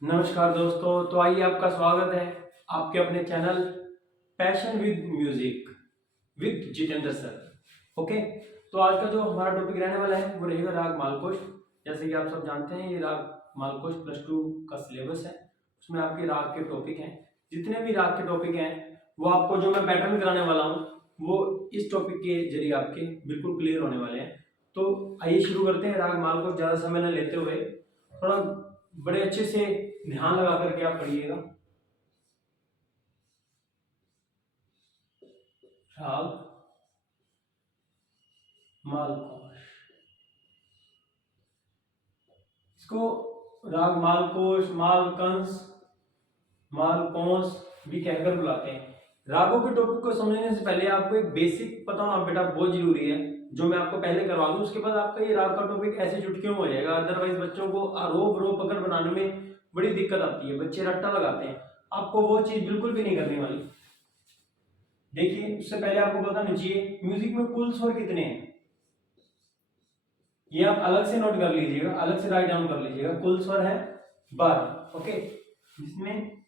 नमस्कार दोस्तों। तो आइए, आपका स्वागत है आपके अपने channel passion with music with Jitendra sir. Okay, तो आज का जो हमारा टॉपिक रहने वाला है वो रहेगा राग मालकोश। जैसे कि आप सब जानते हैं, ये राग मालकोश +2 का सिलेबस है। उसमें आपके राग के टॉपिक हैं। जितने भी राग के टॉपिक हैं वो आपको जो मैं पैटर्न कराने वाला हूँ वो इस टॉपिक के जरिए आपके बिल्कुल क्लियर होने वाले हैं। तो आइए शुरू करते हैं। राग मालकोश ज़्यादा समय न लेते हुए थोड़ा बड़े अच्छे से ध्यान लगा करके आप पढ़िएगा। राग मालकोश, इसको राग मालकोश, मालकंस, मालकोंस भी कहकर बुलाते हैं। रागों के टॉपिक को समझने से पहले आपको एक बेसिक पता होना बेटा बहुत जरूरी है, जो मैं आपको पहले करवा दूं। उसके बाद आपका ये राग का टॉपिक ऐसे चुटकियों में हो जाएगा। अदरवाइज बच्चों को आरोप रोप अगर बनाने में बड़ी दिक्कत आती है, बच्चे रट्टा लगाते हैं। आपको वो चीज बिल्कुल भी नहीं करनी वाली। देखिए, उससे पहले आपको पता होना चाहिए म्यूजिक में कुल स्वर कितने हैं। ये आप अलग से नोट कर लीजिएगा, अलग से राइट डाउन कर लीजिएगा। कुल स्वर है 12। ओके, जिसमें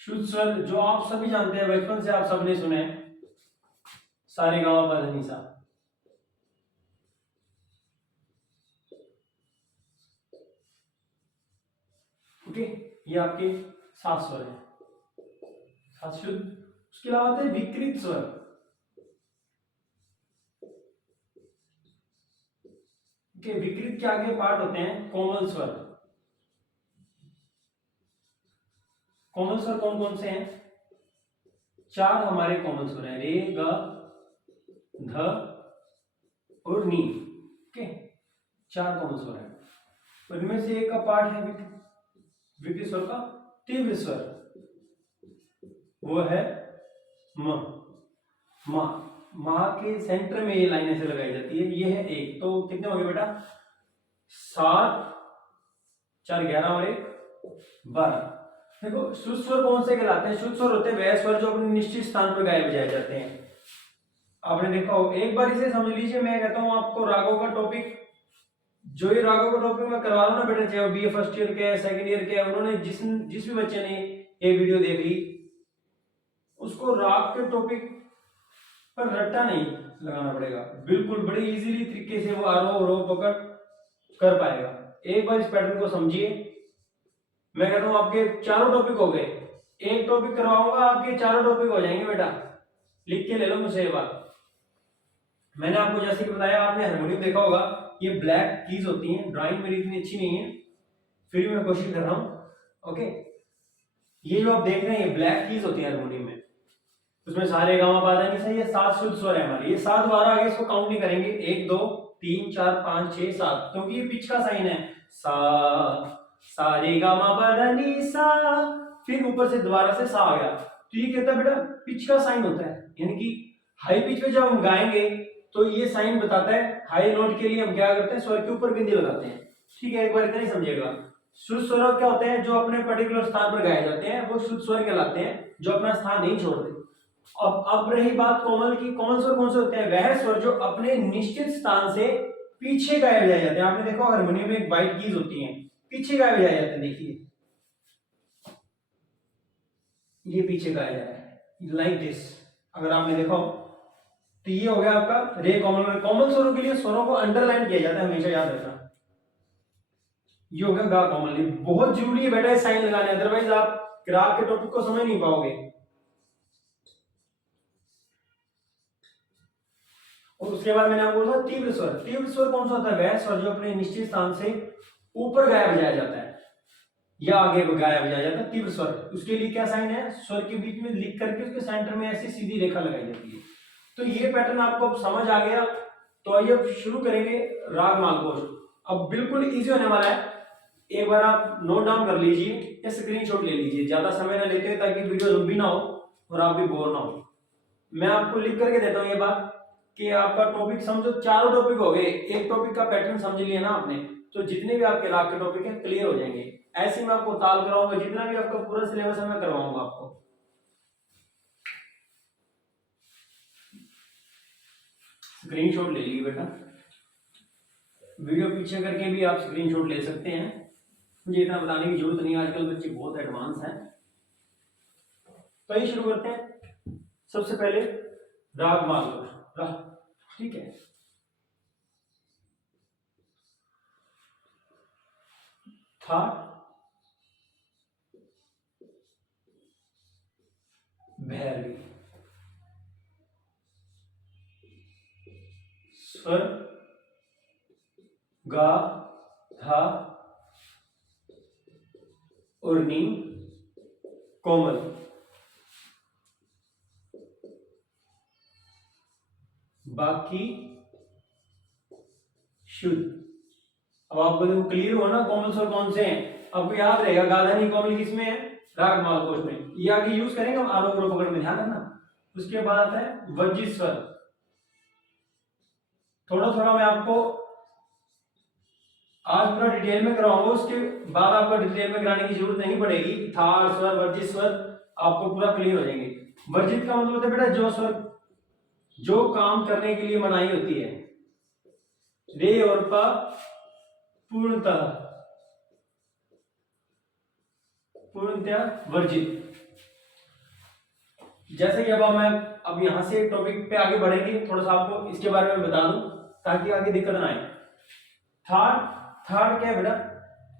शुद्ध स्वर जो आप सभी जानते हैं, बचपन से आप सबने सुने, सारे गामा पा धा नी सा। ओके, ये आपके 7 स्वर है, 7 शुद्ध। उसके अलावा आते हैं विकृत स्वर। ओके, विकृत के आगे पार्ट होते हैं कोमल स्वर। कोमल स्वर कौन कौन से हैं? 4 हमारे कोमल स्वर हैं, रे, ग, ध और नी। ओके, 4 कोमल स्वर हैं। उनमें से एक का पार्ट है विकृत स्वर का तीव्र स्वर, वो है म। मा मा के सेंटर में ये लाइन ऐसे लगाई जाती है। ये है 1। तो कितने हो गए बेटा? 7, 4 11 और 1 12। देखो, शुद्ध स्वर कौन से कहलाते हैं? शुद्ध स्वर होते हैं वह स्वर जो अपने निश्चित स्थान पर गाए बजाए जाते हैं। आपने देखा हो, एक बार इसे समझ लीजिए। मैं कहता हूं आपको रागों का टॉपिक, जो ये रागों का टॉपिक मैं करवा रहा हूं ना बेटा, चाहे वो बीए फर्स्ट ईयर के है, सेकंड ईयर के है, उन्होंने जिस भी बच्चे ने ये वीडियो देख ली, उसको राग के टॉपिक पर रट्टा नहीं लगाना पड़ेगा। बिल्कुल बड़ी इजीली तरीके से वो आरोह अवरोह पकड़ कर पाएगा। एक बार इस पैटर्न को समझिए। मैं कहता हूं आपके चारों टॉपिक हो गए। एक टॉपिक करवाऊंगा, आपके चारों टॉपिक हो जाएंगे बेटा। लिख के ले लो मुझसे ये बात। मैंने आपको जैसे कि बताया, आपने हारमोनियम देखा होगा, ये ब्लैक कीज होती हैं। ड्राइंग मेरी इतनी अच्छी नहीं है, फिर भी मैं कोशिश कर रहा हूं। ओके, ये जो आप देख रहे हैं ये ब्लैक कीज होती है हारमोनियम में। उसमें सारे गामा पा धा नी सा, ये 7 शुद्ध स्वर है हमारे। ये 7 12 आगे इसको काउंट नहीं करेंगे। 1 2 3 4 5 6 7, क्योंकि ये पिच का साइन है। सा सा रे गामा पा धा नी सा, फिर ऊपर से दोबारा से सा आ गया। तो ये कहता है बेटा पिच का साइन होता है, यानी कि हाई पिच पे जब हम गाएंगे तो ये साइन बताता है हाई नोट के लिए हम क्या करते हैं, स्वर के ऊपर बिंदी लगाते हैं। ठीक है, एक बार इतना ही समझिएगा। शुद्ध स्वर क्या होते हैं? जो अपने पर्टिकुलर स्थान पर गाए जाते हैं वो शुद्ध स्वर कहलाते हैं, जो अपना स्थान नहीं छोड़ते। अब रही बात कोमल की। कोमल स्वर कौन से होते हैं? वह स्वर जो अपने निश्चित स्थान से पीछे गाए बजाए जाते हैं। आपने देखा हारमोनियम में एक वाइट कीज होती हैं, पीछे गाए बजाए जाते हैं। देखिए, ये पीछे गाया जा रहा है लाइक दिस। अगर आपने देखा हो तो ये हो गया आपका रे कोमल। कोमल स्वरों के लिए स्वरों को अंडरलाइन किया जाता है, हमेशा याद रखना। ये हो गया गा कोमल। ये बहुत जरूरी है बेटा साइन लगाने, अदरवाइज आप राग के टॉपिक को समझ नहीं पाओगे। और उसके बाद मैंने आपको बोला तीव्र स्वर। तीव्र स्वर कौन सा होता है? वह स्वर जो अपने निश्चित स्थान से ऊपर गाया बजाया जाता है या आगे गाया बजाया जाता है, तीव्र स्वर। उसके लिए क्या साइन है? स्वर के बीच में लिख करके उसके सेंटर में ऐसी सीधी रेखा लगाई जाती है। तो ये पैटर्न आपको अब समझ आ गया। तो आइए अब शुरू करेंगे राग मालकोश। अब बिल्कुल इजी होने वाला है। एक बार आप नोट डाउन कर लीजिए या स्क्रीनशॉट ले लीजिए, ज्यादा समय ना लेते ताकि वीडियो लंबी ना हो और आप भी बोर ना हो। मैं आपको लिख करके देता हूँ ये बात कि आपका टॉपिक समझो, चारों टॉपिक हो गए। एक टॉपिक का पैटर्न समझ लिया ना आपने, तो जितने भी आपके राग के टॉपिक है क्लियर हो जाएंगे। ऐसे मैं आपको ताल कराऊंगा, जितना भी आपका पूरा सिलेबस है मैं करवाऊंगा आपको। स्क्रीनशॉट ले लीजिए बेटा, वीडियो पीछे करके भी आप स्क्रीनशॉट ले सकते हैं। मुझे इतना बताने की जरूरत नहीं है, आजकल बच्चे बहुत एडवांस हैं। तो ये शुरू करते हैं। सबसे पहले राग मालगुश राग, ठीक है। था, भैरवी, स्वर गा, धा और नी, कोमल, बाकी शुद्ध। अब आपको देखो क्लियर हो ना कोमल स्वर कौन से हैं, आपको याद रहेगा गाधा नी कोमल किसमें है, राग मालकोश में। ये आगे यूज करेंगे हम आरोप पकड़ में, ध्यान रखना। उसके बाद आता है वर्जित स्वर। थोड़ा थोड़ा मैं आपको आज पूरा डिटेल में कराऊंगा, उसके बाद आपको डिटेल में कराने की जरूरत नहीं पड़ेगी। थार स्वर, वर्जित स्वर आपको पूरा क्लियर हो जाएंगे। वर्जित का मतलब होता है बेटा जो स्वर जो काम करने के लिए मनाही होती है, रे और पा पूर्णतः वर्जित। जैसे कि अब मैं यहां से टॉपिक पे आगे बढ़ेंगे, थोड़ा सा आपको इसके बारे में बता दूं ताकि आगे दिक्कत ना आए। थर्ड, थर्ड क्या है बेटा,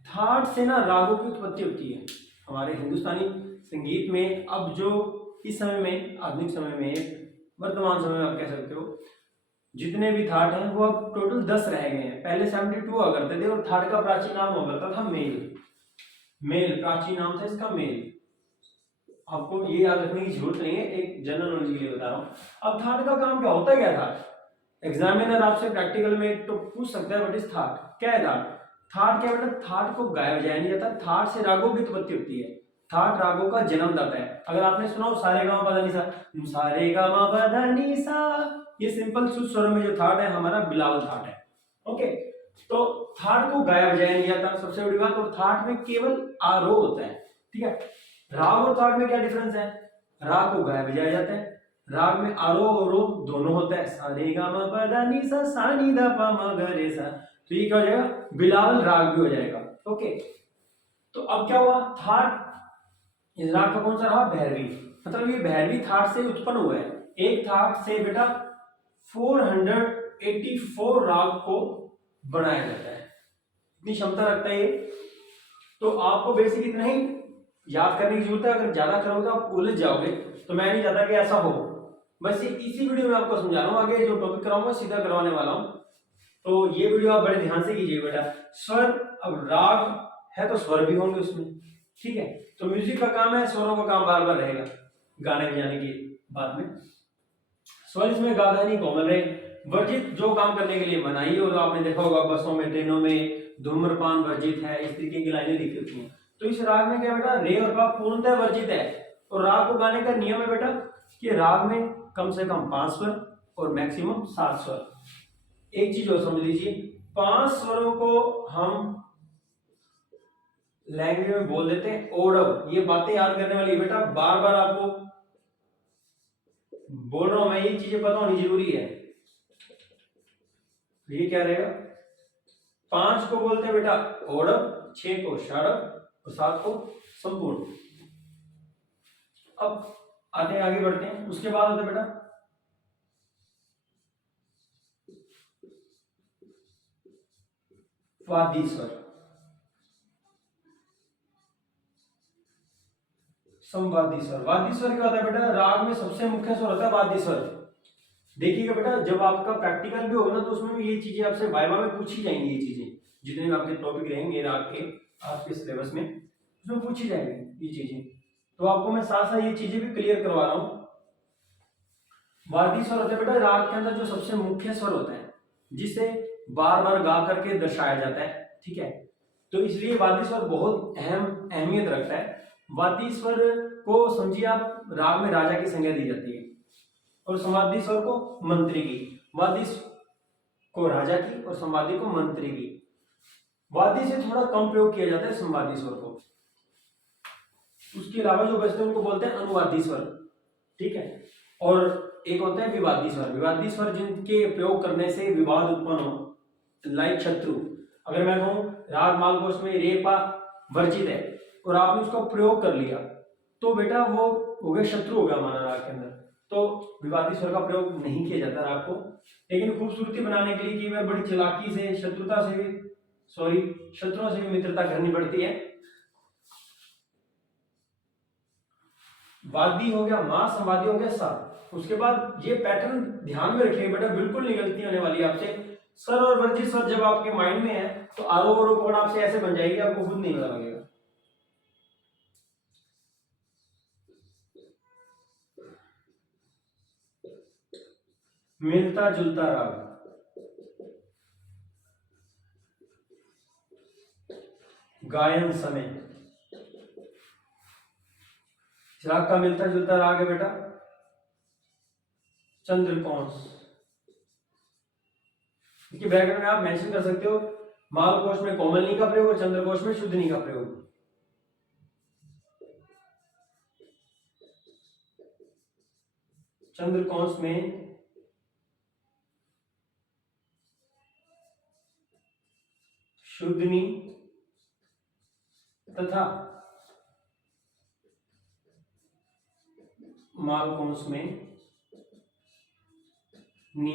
थर्ड से ना रागों की उत्पत्ति होती है हमारे हिंदुस्तानी संगीत में। अब जो इस समय में, आधुनिक समय में, वर्तमान समय में आप कह सकते हो, जितने भी थाट हैं वो अब टोटल 10 रह गए हैं। पहले 72 हुआ करते थे और थाट का प्राचीन नाम हुआ करता था मेल। मेल प्राचीन नाम था इसका, मेल। आपको ये याद रखने की जरूरत नहीं है, एक जनरल नॉलेज के लिए बता रहा हूँ। अब थाट का काम क्या होता है, क्या था, एग्जामिनर आपसे प्रैक्टिकल में तो पूछ सकता है व्हाट इज थाट, क्या है थाट। थाट क्या बेटा, थाट को गाया बजाया नहीं जाता, थाट से रागों की उत्पत्ति होती है, थाट रागों का जन्मदाता है। अगर आपने सुना हो सारे गा मा पा धा नि सा, सारे गा मा पा धा नि सा, ये सिंपल शुद्ध स्वरों में जो थाट है हमारा बिलावल थाट है। ओके, तो थाट को गाया बजाया नहीं जाता, सबसे बड़ी बात। और थाट में केवल आरोह होता है, ठीक है। राग और थाट में क्या डिफरेंस है, राग को गाया बजाया जाता है, राग में आरोह और रोह दोनों होता है, सा रे गा मा पा धा नि सा, सा नी धा पा मा गा रे सा। तो ये क्या हो जाएगा, बिलावल राग भी हो जाएगा। ओके, तो अब क्या हुआ, थाट, इस राग का कौन सा रहा, भैरवी। मतलब ये भैरवी थाट से उत्पन्न हुआ है। एक थाट से बेटा 484 राग को बनाया जाता है, इतनी क्षमता रखता है ये। तो आपको बेसिक इतना ही याद करने की जरूरत है, अगर ज्यादा करोगे तो आप उलझ जाओगे, तो मैं नहीं चाहता कि ऐसा हो। बस इसी वीडियो में आपको समझा रहा हूँ, आगे जो टॉपिक कराऊंगा सीधा करवाने वाला हूँ। तो ये वीडियो आप बड़े ध्यान से कीजिए बेटा। स्वर, अब राग है तो स्वर भी होंगे उसमें, ठीक है। तो म्यूजिक का काम है, स्वरों का काम बार बार रहेगा गाने बजाने के बाद में। स्वर इसमें गा धा नि कोमल रहे। वर्जित जो काम करने के लिए मनाही, और आपने देखा होगा बसों में, ट्रेनों में धूम्रपान वर्जित है, इस तरीके की लाइनें लिखी होती हैं। तो इस राग में क्या बेटा, रे और पा पूर्णतः वर्जित है। और राग को गाने का नियम है बेटा कि राग में कम से कम 5 स्वर और मैक्सिमम 7 स्वर। एक चीज और समझ लीजिए, 5 स्वरों को हम लैंग्वेज में बोल देते हैं ओडव। ये बातें याद करने वाली बेटा, बार बार आपको बोल रहा हूं मैं, ये चीजें पता होनी जरूरी है। ये क्या रहेगा, 5 को बोलते हैं बेटा ओडव, 6 को षाडव और 7 को संपूर्ण। अब आगे बढ़ते हैं। उसके बाद होता है बेटा वादी स्वर, संवादी स्वर। वादी स्वर क्या होता है बेटा, राग में सबसे मुख्य स्वर होता है वादी स्वर। देखिएगा बेटा, जब आपका प्रैक्टिकल भी होगा ना, तो उसमें भी ये चीजें आपसे वाइवा में पूछी जाएंगी। ये चीजें जितने भी आपके टॉपिक रहेंगे राग के आपके सिलेबस में, उसमें पूछी जाएंगी ये चीजें। तो आपको मैं साथ साथ ये चीजें भी क्लियर करवा रहा हूँ। वादी स्वर होता है बेटा राग के अंदर जो सबसे मुख्य स्वर होता है, जिसे बार बार गा करके दर्शाया जाता है, ठीक है। तो इसलिए वादी स्वर बहुत अहमियत रखता है। वादी स्वर को समझिए आप, राग में राजा की संज्ञा दी जाती है, और संवादी स्वर को मंत्री की। वादी को राजा की और संवादी को मंत्री की। वादी से थोड़ा कम प्रयोग किया जाता है संवादी स्वर को। उसके अलावा जो बचते हैं उनको बोलते हैं अनुवादी स्वर, ठीक है। और एक होता है विवादी स्वर। विवादी स्वर जिनके प्रयोग करने से विवाद उत्पन्न हो, लाइक शत्रु। अगर मैं कहूं राग मालकोश में रे पा वर्जित है और आपने उसका प्रयोग कर लिया तो बेटा वो हो गया शत्रु हो गया हमारा राग के अंदर। तो विवादी स्वर का प्रयोग नहीं किया जाता राग को, लेकिन खूबसूरती बनाने के लिए कई बार बड़ी चालाकी से शत्रुता से भी शत्रुओं से भी मित्रता करनी पड़ती है। वादी हो गया मां, संवादी हो गया सा। उसके बाद ये पैटर्न ध्यान में रखिए बेटा, बिल्कुल नहीं गलती होने वाली आपसे। सर और वर्जित स्वर जब आपके माइंड में है तो आरोप और उपगण आपसे ऐसे बन जाएगी, आपको खुद नहीं पता लगेगा। मिलता जुलता राग, गायन समय, राग का मिलता जुलता राग है बेटा चंद्रकोश। इसके बैकग्राउंड में आप मेंशन कर सकते हो मालकोश में कोमलनी का प्रयोग और चंद्रकोश में शुद्धनी का प्रयोग। चंद्रकोश में शुद्धनी तथा मालकोश में नी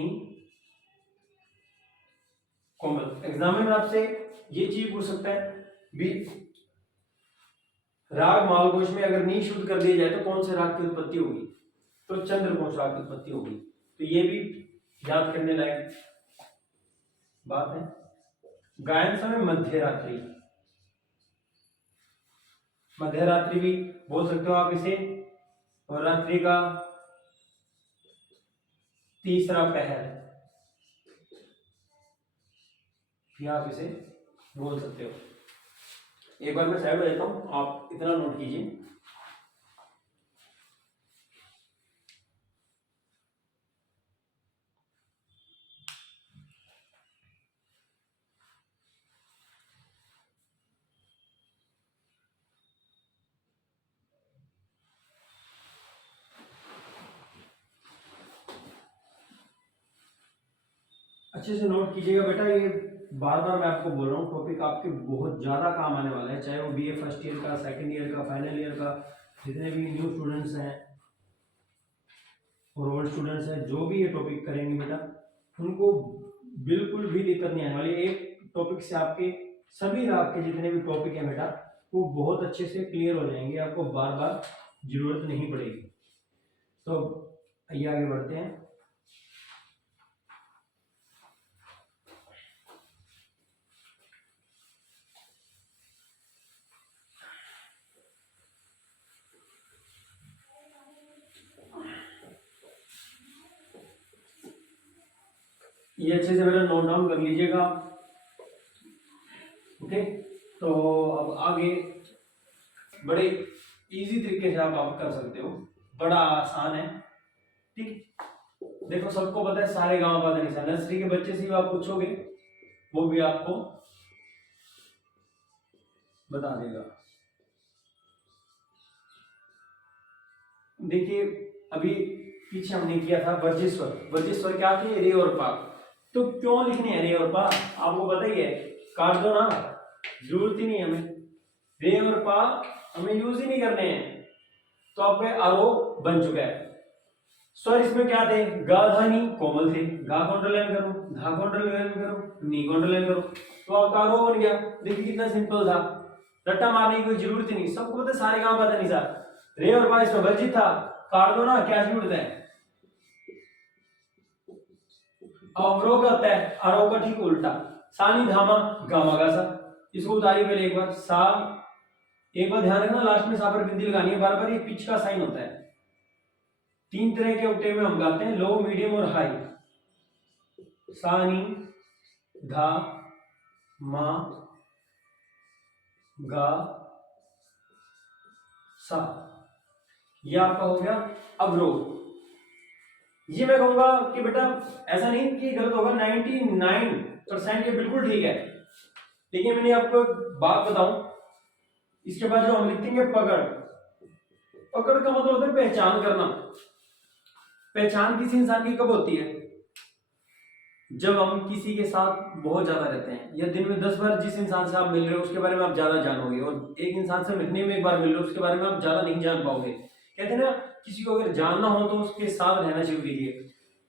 कोमल। एग्जाम में आपसे ये चीज पूछ सकता है भी राग मालकोश में अगर नी शुद्ध कर दिया जाए तो कौन से राग की उत्पत्ति होगी, तो चंद्रकोश राग की उत्पत्ति होगी। तो ये भी याद करने लायक बात है। गायन समय मध्य रात्रि, मध्य रात्रि भी बोल सकते हो आप इसे, और रात्रि का तीसरा पहर भी आप इसे बोल सकते हो। एक बार मैं साइड हो जाता हूं, आप इतना नोट कीजिए। अच्छे से नोट कीजिएगा बेटा, ये बार बार मैं आपको बोल रहा हूँ, टॉपिक आपके बहुत ज़्यादा काम आने वाला है, चाहे वो बीए फर्स्ट ईयर का, सेकंड ईयर का, फाइनल ईयर का, जितने भी न्यू स्टूडेंट्स हैं और ओल्ड स्टूडेंट्स हैं, जो भी ये टॉपिक करेंगे बेटा उनको बिल्कुल भी दिक्कत नहीं आने वाली। एक टॉपिक से आपके सभी राग के जितने भी टॉपिक हैं बेटा वो बहुत अच्छे से क्लियर हो जाएंगे, आपको बार बार जरूरत नहीं पड़ेगी। तो आइए आगे बढ़ते हैं। ये अच्छे से बेटा नोट डाउन कर लीजिएगा। ओके, तो अब आगे बड़े इजी तरीके से आप कर सकते हो, बड़ा आसान है। ठीक, देखो सबको पता है सारे गांव पा नहीं, नर्सरी के बच्चे से भी आप पूछोगे वो भी आपको बता देगा। देखिए अभी पीछे हमने किया था वर्जित स्वर, वर्जित स्वर क्या थे, रे और पा। तो क्यों लिखने हैं रे और पा, आपको पता ही है, काट दो ना, जरूरत ही नहीं है हमें, रे और पा हमें यूज ही नहीं करने हैं। तो आपके आरोप बन चुका है। स्वर इसमें क्या थे, गा धा नी कोमल थे, गा को अंडरलाइन करो, धा को अंडरलाइन करो, नी को अंडरलाइन करो, तो आपका आरोप बन गया। देखिए कितना सिंपल था, रट्टा मारने की कोई जरूरत ही नहीं, सबको पता सारे गांव पता नहीं सर, रे और पा इसमें वर्जित था, काट दो ना, क्या जरूरत है। अवरोह होता है आरोह का ठीक उल्टा, सानी धामा गामा गा सा, इसको उतारिए पहले एक बार, सा, एक बार ध्यान रखना लास्ट में सा पर बिंदी लगानी है, बार बार ये पिच का साइन होता है। तीन तरह के ऑक्टेव में हम गाते हैं, लो, मीडियम और हाई। सानी, धा, मा, गा, सा, ये आपका हो गया अवरोह। ये मैं कहूंगा कि बेटा ऐसा नहीं कि गलत होगा, 99% ये बिल्कुल ठीक है, लेकिन मैंने आपको एक बात बताऊं, इसके बाद जो हम लिखेंगे पकड़, पकड़ का मतलब होता है पहचान करना। पहचान किसी इंसान की कब होती है, जब हम किसी के साथ बहुत ज्यादा रहते हैं, या दिन में 10 बार जिस इंसान से आप मिल रहे हो उसके बारे में आप ज्यादा जानोगे, और एक इंसान से महीने में एक बार मिल रहे हो उसके बारे में आप ज्यादा नहीं जान पाओगे। कहते हैं ना, किसी को अगर जानना हो तो उसके साथ रहना शुरू कीजिए।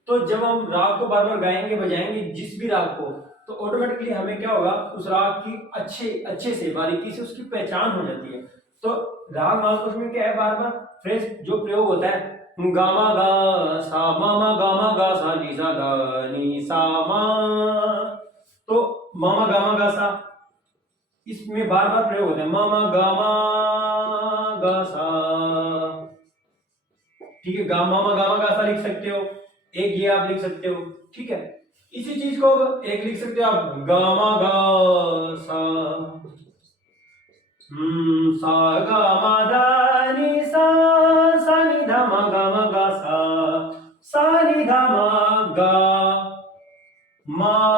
तो जब हम राग को बार बार गाएंगे बजाएंगे, जिस भी राग को, तो ऑटोमेटिकली हमें क्या होगा, उस राग की अच्छे अच्छे से बारीकी से उसकी पहचान हो जाती है। तो राग मालपुरुष में क्या है, बार बार फ्रेज जो प्रयोग होता है, गामा गा सा मामा गामा गा सा नी सा गा नी सा मा, तो मामा गामा गा सा, इसमें बार बार प्रयोग होता है, मामा गामा गा सा, ठीक है। मामा गामा गा सा लिख सकते हो, एक ये आप लिख सकते हो, ठीक है। इसी चीज को अब एक लिख सकते हो आप, गामा गा सा, सा गा मा धा नी सा, सा नी धा मा गा मा गा सा, सा नी धा मा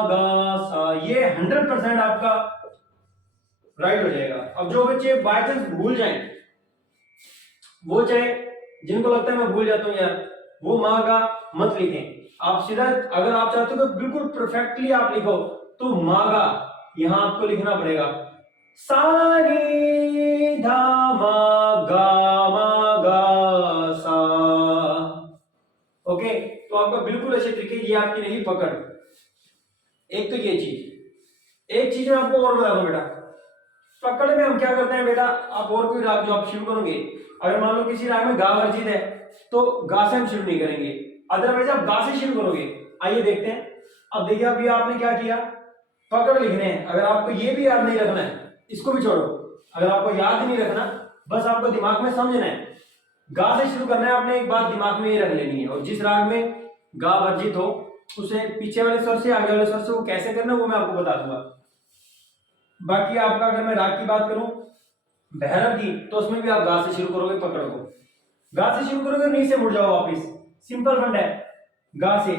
गा सा, ये 100% आपका राइट हो जाएगा। अब जो बच्चे बाय चांस भूल जाएं, वो चाहे जिनको लगता है मैं भूल जाता हूं यार, वो मा गा मत लिखें, आप सीधा, अगर आप चाहते हो कि बिल्कुल परफेक्टली आप लिखो, तो मा गा यहां आपको लिखना पड़ेगा, सा नी धा मा गा सा। ओके, तो आपका बिल्कुल अच्छे तरीके, ये आपकी नहीं पकड़। एक तो ये चीज, एक चीज मैं आपको और बता दूं बेटा, पकड़ में हम क्या करते हैं बेटा, आप और कोई राग जो आप शुरू करोगे, अगर मान लो किसी राग में गा वर्जित है, तो गा से हम शुरू नहीं करेंगे, अदरवाइज आप गा से शुरू करोगे। आइए देखते हैं। अब देखिए, अभी आपने क्या किया, पकड़ लिखने हैं। अगर आपको ये भी याद नहीं रखना है, इसको भी छोड़ो, अगर आपको याद नहीं रखना, बस आपको दिमाग में समझना है, गा से शुरू करना है आपने, एक बात दिमाग में ये रख लेनी है। और जिस राग में गा वर्जित हो, उसे पीछे वाले स्वर से आगे वाले स्वर से वो कैसे करना है वो मैं आपको बता दूंगा। बाकी आपका, अगर मैं राग की बात करूं भैरव की, तो उसमें भी आप गा से शुरू करोगे, पकड़ को गा से शुरू करोगे, नी से मुड़ जाओ वापिस, सिंपल फंड है, गा से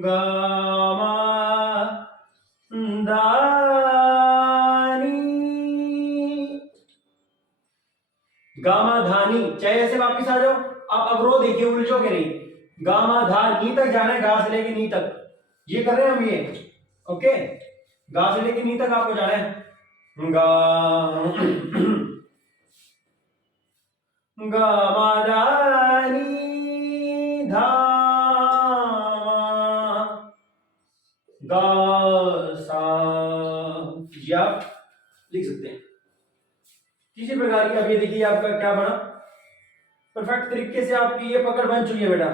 गा मा दा नी, गामा धानी, चाहे ऐसे वापिस आ जाओ। आप अवरोध देखिए, उलझोगे नहीं, गामा धा नी तक जाना है, गा से लेके नी तक, ये कर रहे हैं हम ये। ओके, गा से लेके नी तक आपको जाना है, गा गा मा धा नी धा गा सा, ये आप लिख सकते हैं। किसी प्रकार की, अब ये देखिए आपका क्या बना, परफेक्ट तरीके से आपकी ये पकड़ बन चुकी है बेटा,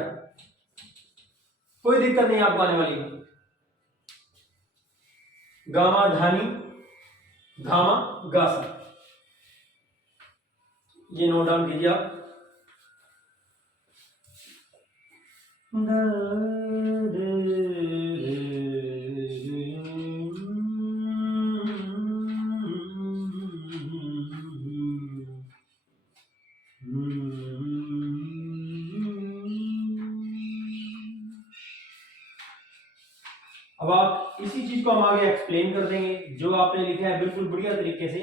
कोई दिक्कत नहीं आपको आने वाली। गामा धानी धामा गासा, ये नोट डाउन कीजिए आप। अब आप इसी चीज को हम आगे एक्सप्लेन कर देंगे, जो आपने लिखा है बिल्कुल बढ़िया तरीके से।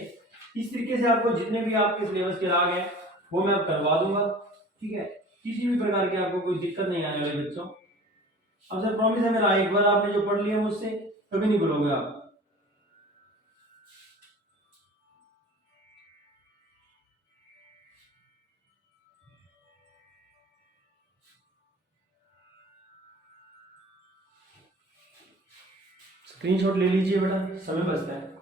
इस तरीके से आपको जितने भी आपके सिलेबस के राग हैं वो मैं करवा दूंगा, ठीक है। किसी भी प्रकार की आपको कोई दिक्कत नहीं आने वाली बच्चों। अब सर प्रॉमिस है मेरा, एक बार आपने जो पढ़ लिया मुझसे कभी नहीं भूलोगे आप। स्क्रीनशॉट ले लीजिए बेटा, समय बचता है।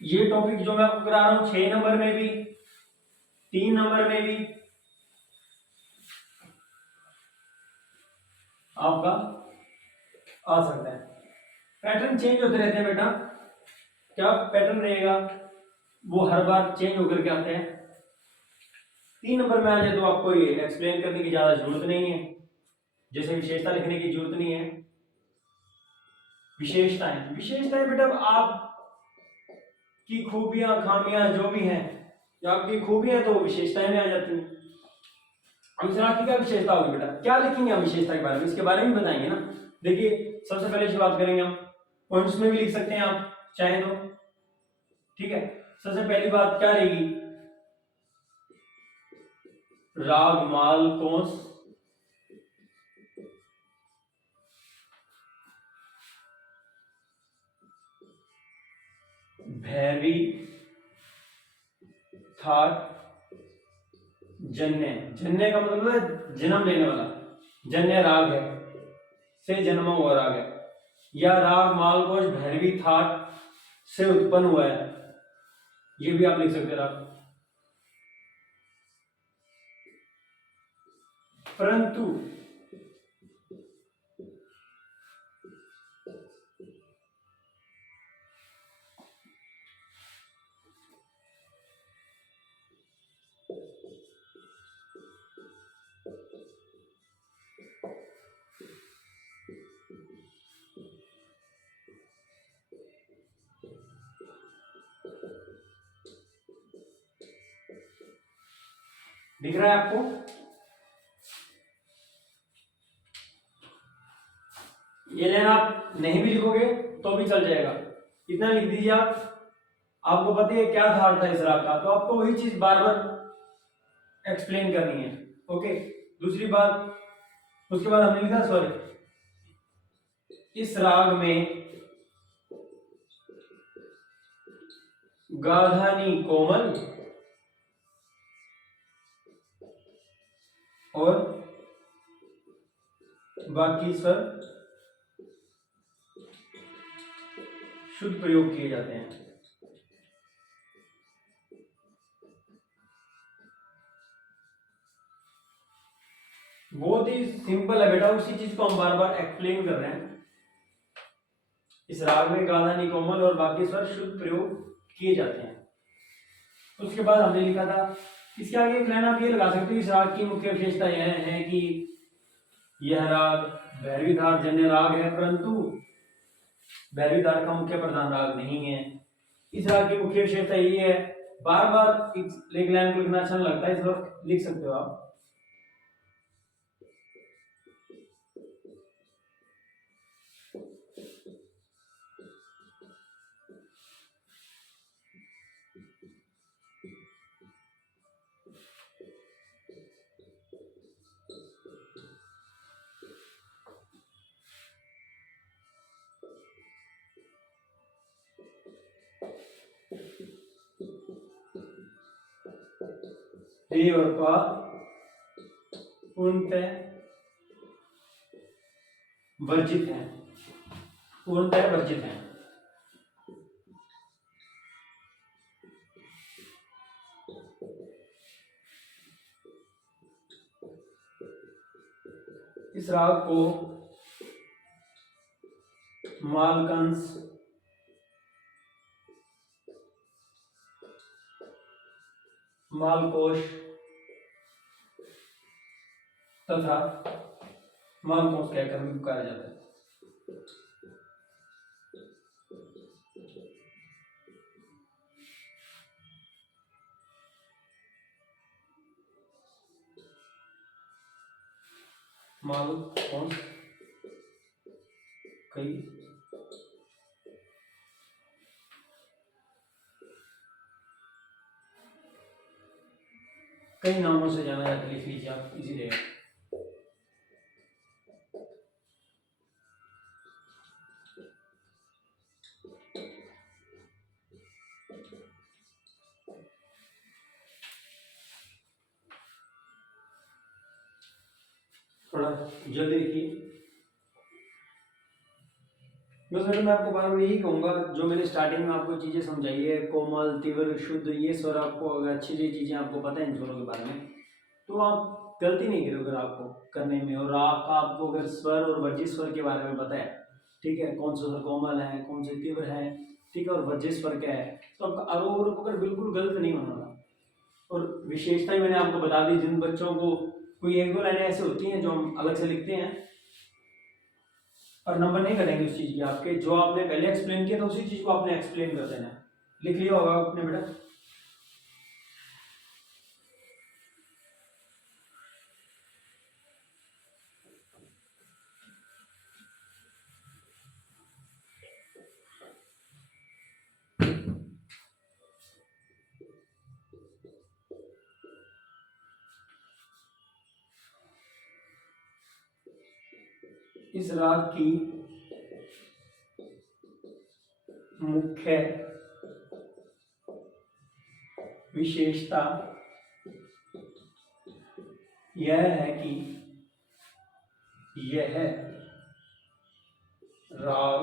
ये टॉपिक जो मैं आपको करा रहा हूं 6 नंबर में भी, 3 नंबर में भी आपका आ सकता है। पैटर्न चेंज होते रहते हैं बेटा, क्या पैटर्न रहेगा वो हर बार चेंज होकर के आते हैं। 3 नंबर में आ जाए तो आपको ये एक्सप्लेन करने की ज्यादा जरूरत नहीं है, जैसे विशेषता लिखने की जरूरत नहीं है। विशेषताएं बेटा आप की खूबियां खामियां जो भी हैं, या आपकी खूबियां तो विशेषताएं में आ जाती हैं। हम इस राग की क्या विशेषता होगी बेटा, क्या लिखेंगे हम विशेषता के बारे में, इसके बारे में बताएंगे ना। देखिए सबसे पहले शुरुआत करेंगे हम, पॉइंट्स में भी लिख सकते हैं आप चाहे तो, ठीक है। सबसे पहली बात क्या रहेगी, राग माल कोंस भैरवी थाट जन्य। जन्य का मतलब है जन्म लेने वाला, जन्य राग है से जन्मा हुआ राग है, या राग मालकोश भैरवी थाट से उत्पन्न हुआ है, ये भी आप लिख सकते हैं राग। परंतु दिख रहा है आपको, ये लाइन आप नहीं भी लिखोगे तो भी चल जाएगा, इतना लिख दीजिए आप। आपको पता है क्या धार था इस राग का, तो आपको वही चीज बार बार एक्सप्लेन करनी है। ओके, दूसरी बात, उसके बाद हमने लिखा स्वर, इस राग में गाधानी कोमल और बाकी स्वर शुद्ध प्रयोग किए जाते हैं। बहुत ही सिंपल है बेटा, उसी चीज को हम बार बार एक्सप्लेन कर रहे हैं। इस राग में गाधानी कोमल और बाकी स्वर शुद्ध प्रयोग किए जाते हैं। उसके बाद हमने लिखा था, इसके आगे एक लाइन आप ये लगा सकते हो, इस राग की मुख्य विशेषता यह है कि यह राग भैरवी धार जन्य राग है, परंतु भैरवी धार का मुख्य प्रधान राग नहीं है। इस राग की मुख्य विशेषता ये है, बार बार एक लाइन को लिखना अच्छा लगता है, इस वक्त लिख सकते हो आप। रे और पा पूर्णतः वर्जित है, पूर्णतः वर्जित है। इस राग को मालकंस मालकोश तथा मालकोश कहकर भी पुकारा जाता है। मालकोश कई नामों से जाना जाता है, लिख लीजिए आप इसी जगह। थोड़ा जल्दी लिखिए। बस बेटा मैं आपको बार बार यही कहूंगा, जो मैंने स्टार्टिंग में आपको चीजें समझाई है, कोमल तीव्र शुद्ध, ये स्वर आपको अगर अच्छी चीजें आपको पता है इन स्वरों के बारे में, तो आप गलती नहीं करोगे आपको करने में। और आपको अगर स्वर और वर्जित स्वर के बारे में पता है, ठीक है, कौन सा स्वर कोमल है, कौन से तीव्र है, ठीक है, और वर्जित स्वर क्या है, तो आपका आरोह अवरोह बिल्कुल गलत नहीं होना था। और विशेषताएं मैंने आपको बता दी, जिन बच्चों को कोई एक दो लाइनें ऐसे होती हैं जो हम अलग से लिखते हैं और नंबर नहीं कटेंगे उस चीज के आपके, जो आपने पहले एक्सप्लेन किया था उसी चीज को आपने एक्सप्लेन कर देना। लिख लिया होगा आपने बेटा। इस राग की मुख्य विशेषता यह है कि यह राग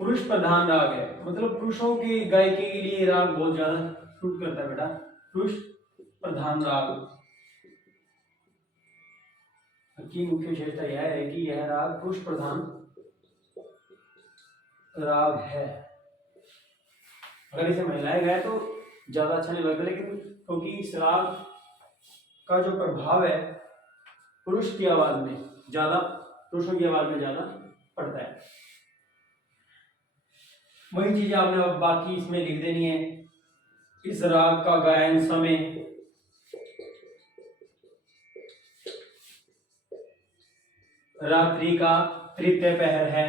पुरुष प्रधान राग है, मतलब पुरुषों की गायकी के लिए राग बहुत ज्यादा सूट करता है बेटा। पुरुष प्रधान राग की मुख्य विशेषता यह है कि यह राग पुरुष प्रधान राग है। अगर इसे महिलाएं गाए तो ज्यादा अच्छा नहीं लगता, लेकिन क्योंकि इस राग का जो प्रभाव है पुरुष की आवाज में ज्यादा, पुरुषों की आवाज में ज्यादा पड़ता है। वही चीजें आपने अब बाकी इसमें लिख देनी है। इस राग का गायन समय रात्रि का तृतीय पहर है,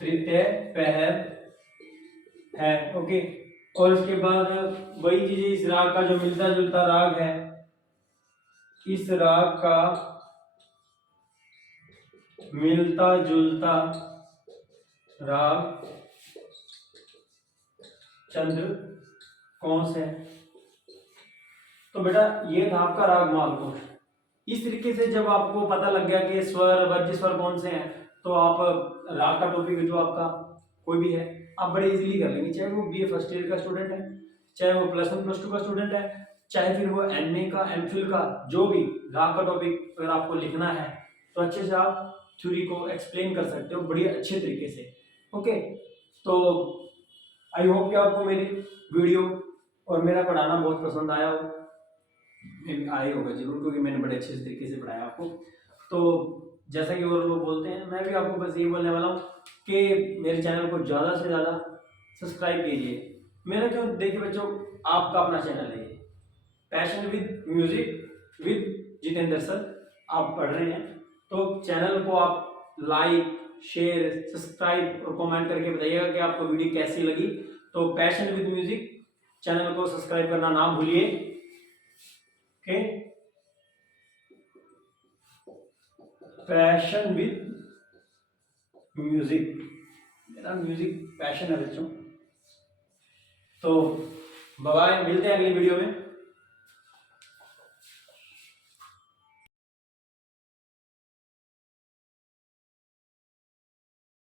तृतीय पहर है। ओके, और इसके बाद वही चीजें, इस राग का जो मिलता जुलता राग है, इस राग का मिलता जुलता राग चंद्र कौन है। तो बेटा ये था आपका राग मालकोश। इस तरीके से जब आपको पता लग गया कि स्वर वर्ज्य स्वर कौन से हैं, तो आप राग का टॉपिक जो आपका कोई भी है आप बड़े इजीली कर लेंगे, चाहे वो बीए फर्स्ट ईयर का स्टूडेंट है, चाहे वो +1 +2 का स्टूडेंट है, चाहे फिर वो एमए का एमफिल का, जो भी राग का टॉपिक अगर आपको लिखना है तो अच्छे से आप थ्योरी को एक्सप्लेन कर सकते हो बड़ी अच्छे तरीके से। ओके, तो आई होप कि आपको मेरी वीडियो और मेरा पढ़ाना बहुत पसंद आया हो, आए होगा जरूर, क्योंकि मैंने बड़े अच्छे तरीके से पढ़ाया आपको। तो जैसा कि और लोग बोलते हैं, मैं भी आपको बस यही बोलने वाला हूँ कि मेरे चैनल को ज़्यादा से ज़्यादा सब्सक्राइब कीजिए। मेरा जो देखिए बच्चों, आपका अपना चैनल है, passion with music with Jitendra sir, आप पढ़ रहे हैं, तो चैनल को आप लाइक शेयर सब्सक्राइब और कमेंट करके बताइएगा कि आपको वीडियो कैसी लगी। तो पैशन विद म्यूजिक चैनल को सब्सक्राइब करना ना भूलिए। ओके, पैशन विद म्यूजिक, मेरा म्यूजिक पैशन है बच्चों। तो बाय, मिलते हैं अगली वीडियो में।